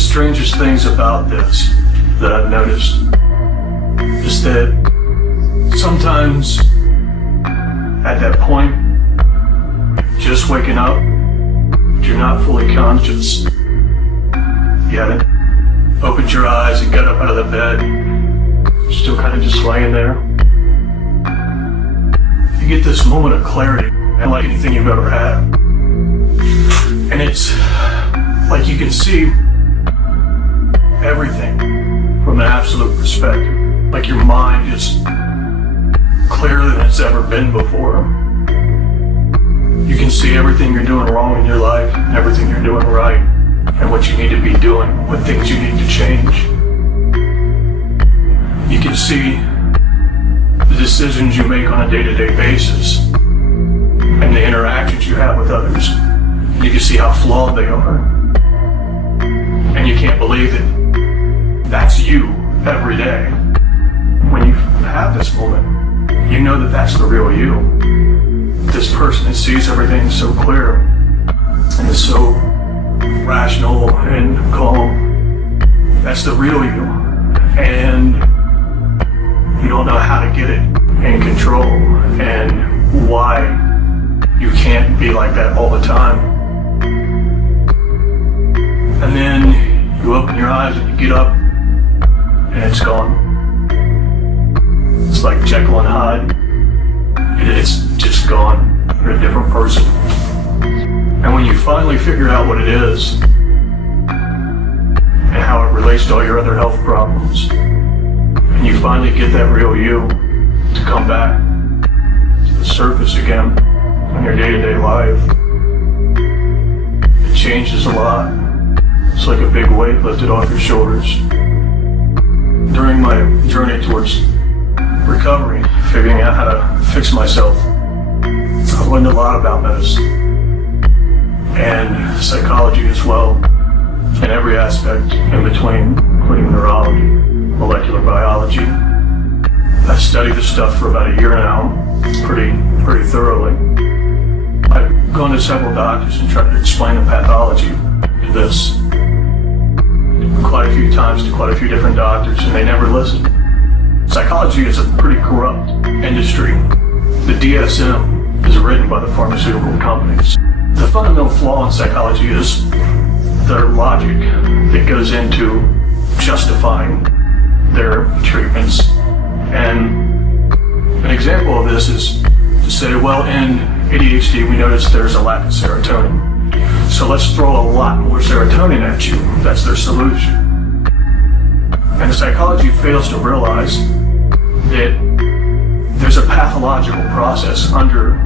strangest things about this that I've noticed is that sometimes at that point, just waking up, but you're not fully conscious. You haven't opened your eyes and got up out of the bed. You're still kind of just laying there. You get this moment of clarity, unlike anything you've ever had. And it's like you can see everything from an absolute perspective. Like your mind is clearer than it's ever been before. You can see everything you're doing wrong in your life and everything you're doing right and what you need to be doing, what things you need to change. You can see the decisions you make on a day-to-day basis and the interactions you have with others. And you can see how flawed they are. And you can't believe that that's you every day. When you have this moment, you know that that's the real you. This person that sees everything so clear and is so rational and calm. That's the real you. And you don't know how to get it in control and why you can't be like that all the time. And then you open your eyes and you get up and it's gone. It's like Jekyll and Hyde. It's just gone. You're a different person. And when you finally figure out what it is and how it relates to all your other health problems, and you finally get that real you to come back to the surface again in your day-to-day life, it changes a lot. It's like a big weight lifted off your shoulders. During my journey towards recovery, figuring out how to fix myself, I learned a lot about medicine and psychology as well, and every aspect in between, including neurology, molecular biology. I've studied this stuff for about a year now, pretty thoroughly. I've gone to several doctors and tried to explain the pathology to this quite a few times to quite a few different doctors, and they never listened. Psychology is a pretty corrupt industry. The DSM is written by the pharmaceutical companies. The fundamental flaw in psychology is their logic that goes into justifying their treatments. And an example of this is to say, well, in ADHD we notice there's a lack of serotonin. So let's throw a lot more serotonin at you. That's their solution. And psychology fails to realize that there's a pathological process under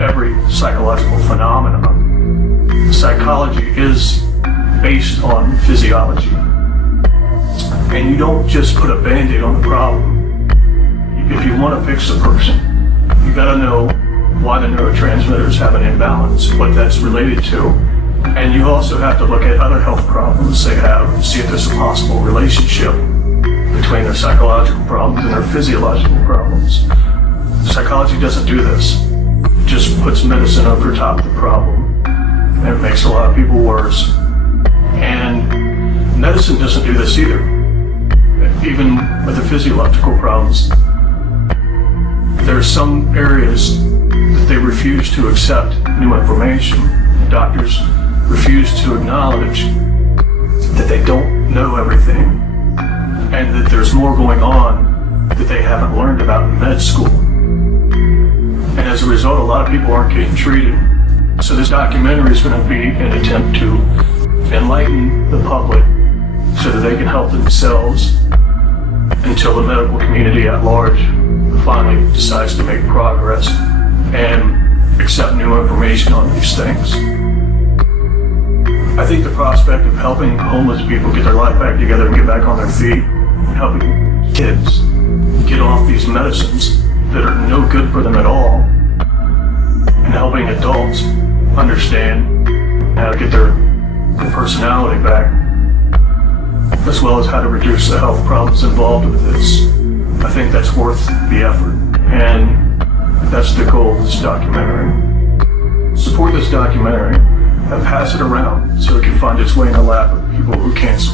every psychological phenomenon. Psychology is based on physiology. And you don't just put a band-aid on the problem. If you want to fix a person, you gotta know why the neurotransmitters have an imbalance, what that's related to. And you also have to look at other health problems they have and see if there's a possible relationship between their psychological problems and their physiological problems. Psychology doesn't do this. It just puts medicine over top of the problem. And it makes a lot of people worse. And medicine doesn't do this either. Even with the physiological problems, there are some areas that they refuse to accept new information. Doctors refuse to acknowledge that they don't know everything and that there's more going on that they haven't learned about in med school. And as a result, a lot of people aren't getting treated. So this documentary is going to be an attempt to enlighten the public so that they can help themselves until the medical community at large finally decides to make progress and accept new information on these things. I think the prospect of helping homeless people get their life back together and get back on their feet, helping kids get off these medicines that are no good for them at all, and helping adults understand how to get their personality back, as well as how to reduce the health problems involved with this. I think that's worth the effort, and that's the goal of this documentary. Support this documentary and pass it around so it can find its way in the lap of people who can't support